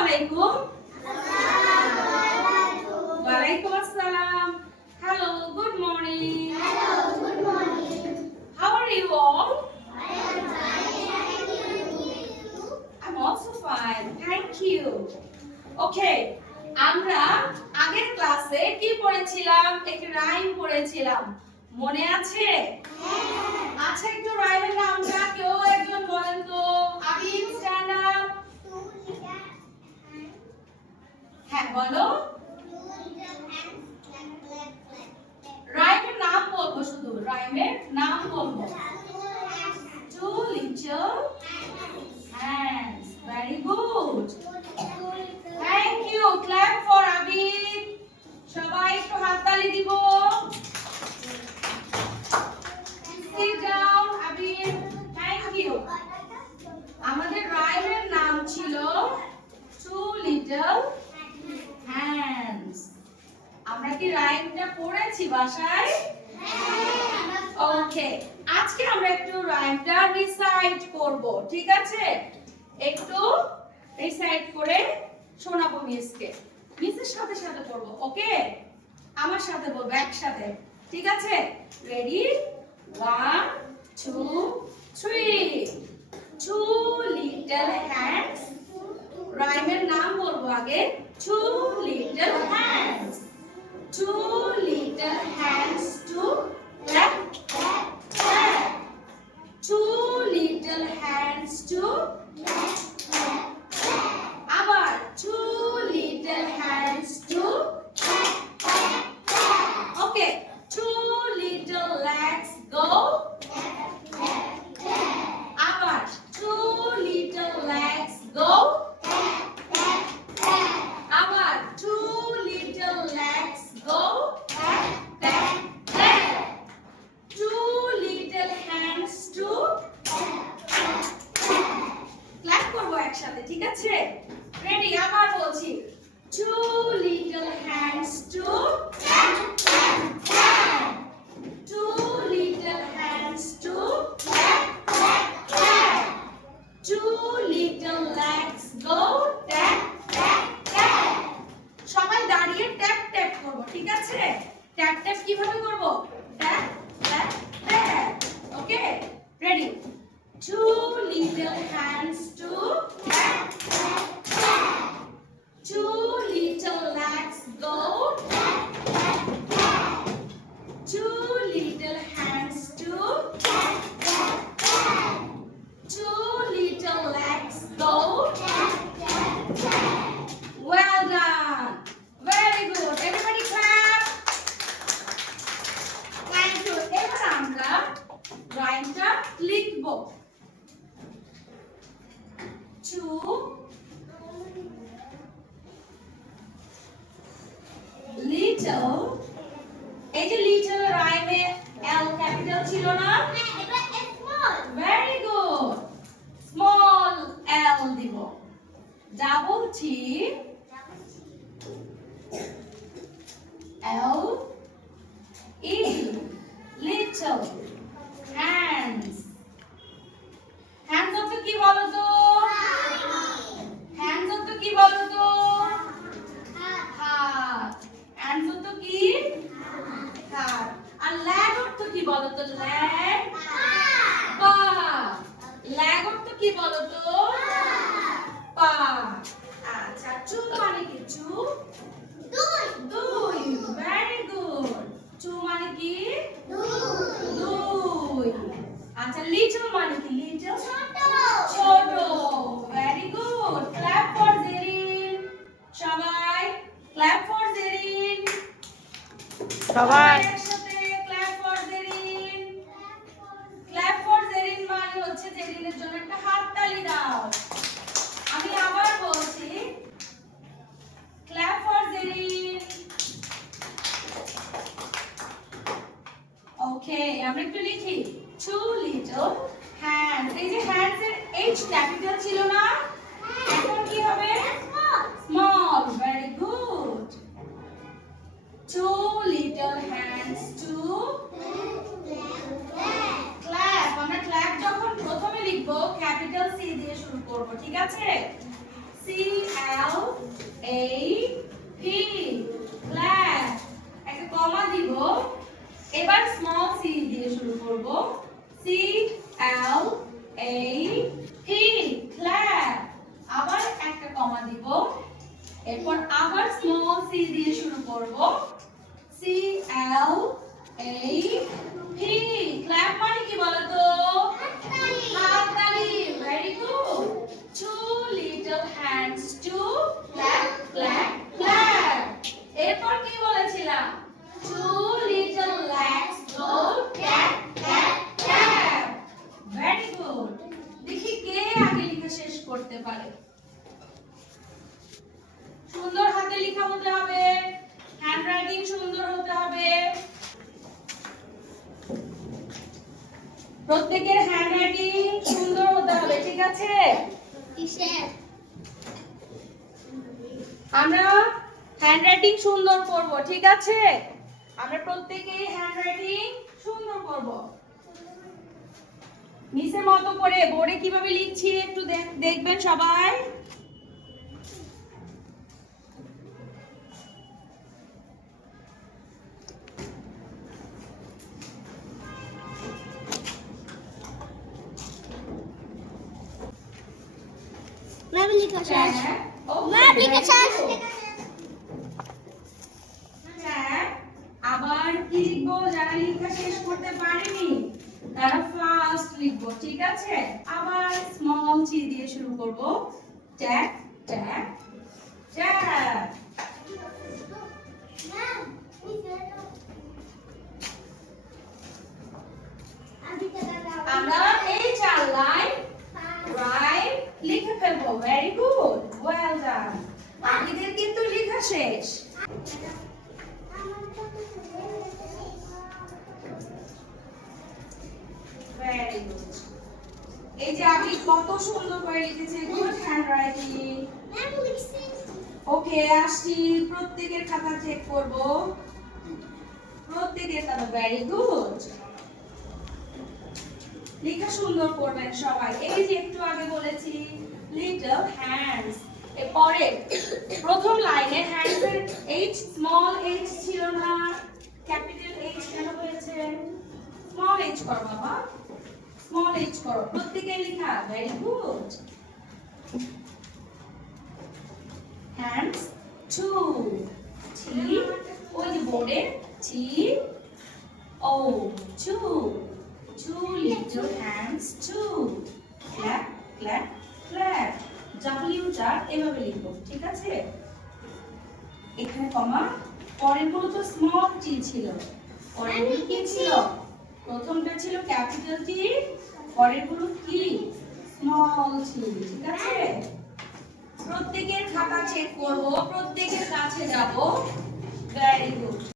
আলাইকুম। ওয়ালাইকুম আসসালাম। Hello, good morning. Hello, good morning. How are you all? I am fine. Thank you. I'm also fine. Thank you. Okay. আমরা আগের ক্লাসে কি পড়েছিলাম? একটি রাইম পড়েছিলাম। মনে আছে? হ্যাঁ। আচ্ছা, একটু রাইমের নামটা কেউ একজন বলেন তো। Abid, stand up. হ্যাঁ, বলো। রাইমের নাম বলবো, শুধু রাইমের নাম বলবো। Two little hands. Very good. Thank you. Clap for Abid. সবাই একটু হাততালি দিব। Sit down, Abid. Thank you. আমাদের রাইমের নাম ছিল Two Little Hands. আমরা কি রাইমটা পড়েছি বাসায়? ওকে, আজকে আমরা একটু রাইমটা রিসাইট করব, ঠিক আছে? একটু রিসাইট করে শোনাবো মিসকে। মিসের সাথে সাথে পড়বো, ওকে? আমার সাথে বলবো একসাথে, ঠিক আছে? রেডি? 1 2 3 Two little hands. রাইমের নাম বলবো আগে। Two little hands. Two little hands to clap, clap, clap. Two little hands to clap, clap, clap. আবার two little hands to clap, clap, clap. Okay. Two little legs go clap, clap, clap. আবার two little legs go clap, clap, clap. আবার two little legs go clap, clap, clap. Two little hands to clap, clap, clap. Clap করব একসাথে, ঠিক আছে? Ready? আবার বলছি। Two little hands to clap, clap, clap. Two little hands to clap, clap, clap. Two little legs go tap, tap, tap. সবাই দাঁড়িয়ে tap tap করব, ঠিক আছে? ট্যাপ ট্যাপ কিভাবে করব? Tap tap tap. Okay? Ready? Two little hands to tap, tap, tap. Two little legs go tap, tap, tap. Two little hands to tap, tap, tap. Two little legs go tap, tap, tap. Well done. Very good. Everybody clap. Thank you. এবার আমরা রাইমটা লিখব। Two little, এই যে little রাইমে এল capital ছিল না? Very good. Small এল দিব। Double T এল ই little hands. Hands অর্থ কি বলো তো? হ্যান্ডস অর্থ কি বলো তো? হাত। হ্যান্ডস অর্থ কি? হাত। আর ল্যাগ অর্থ কি বলো তো? ল্যাগ পা। ল্যাগ অর্থ কি বলো তো? পা। আচ্ছা, চু মানে কি? চু দুই। Very good. চু মানে কি? দুই। আচ্ছা, লিটল মানে কি? লিটল ছোট। Very good. Clap for Jerin. সবাই ক্ল্যাপ ফর জেরিন। সবাই একসাথে clap for Jerin. Clap for Jerin মানে হচ্ছে জেরিনের জন্য একটা হাততালি দাও। আমি আবার বলছি, ক্ল্যাপ ফর জেরিন। ওকে, আমরা একটু লিখি। Two little hands. এই যে hands এর H ক্যাপিটাল ছিল না? এখন কি হবে? Small. Very good. Two little hands to clap. আমরা clap যখন প্রথমে লিখব ক্যাপিটাল সি দিয়ে শুরু করব, ঠিক আছে? C-L-A-P clap একটা কমা দিব এবার স্মল সি দিয়ে শুরু করব C-L-A-P clap আবার একটা কমা দিব এরপর আবার স্মল সি দিয়ে শুরু করব C-L-A-P clap মানে কি বলো তো হাততালি very good two little hands to clap clap clap এরপর কি বলেছিলাম two little legs go clap clap clap very good দেখি কে আগে লেখা শেষ করতে পারে সুন্দর হাতে লেখা হতে হবে হ্যান্ডরাইটিং সুন্দর হতে হবে প্রত্যেকের হ্যান্ডরাইটিং সুন্দর হতে হবে ঠিক আছে টিচার আমরা হ্যান্ডরাইটিং সুন্দর করব ঠিক আছে আমরা প্রত্যেকেই হ্যান্ডরাইটিং সুন্দর করব মিসের মতো করে বোর্ডে কিভাবে লিখছি একটু দেখবেন সবাই मैं भी लिखा शेष হ্যাঁ, मैं भी लिखा शेष হ্যাঁ, আবার কি লিখবো যারা লেখা শেষ করতে পারেনি তারা ফার্স্ট লিখবো ঠিক আছে আবার স্মল সি দিয়ে শুরু করব ট্যাপ ট্যাপ ট্যাপ আমরা এই চার লাইন রাইট লিখে ফেলবো ভেরি গুড ওয়েল ডান বাকিদের কিন্তু লেখা শেষ ভেরি গুড এই যে আপনি কত সুন্দর করে লিখেছে গুড হ্যান্ডরাইটিং ওকে আসছি প্রত্যেকের খাতা চেক করব প্রত্যেকের খাতা ভেরি গুড লেখা সুন্দর করবেন সবাই এই যে একটু আগে বলেছি লিটল হ্যান্ডস এরপরে প্রথম লাইনে হ্যান্ডস এর এইচ স্মল এইচ ছিল না ক্যাপিটাল এইচ কেন হয়েছে স্মল এইচ করো বাবা স্মল এইচ করো প্রত্যেকে লেখা ভেরি গুড হ্যান্ডস টু টি ওই যে বোর্ডে টি ও two two little hands two clap clap clap W টা এভাবে লিখবো ঠিক আছে এখানে কমা পরের গুলো তো স্মল টি ছিল পরের গুলো কি ছিল প্রথমটা ছিল ক্যাপিটাল টি পরের গুলো কি স্মল টি ঠিক আছে প্রত্যেকের খাতা চেক করব প্রত্যেকের কাছে যাব ভেরি গুড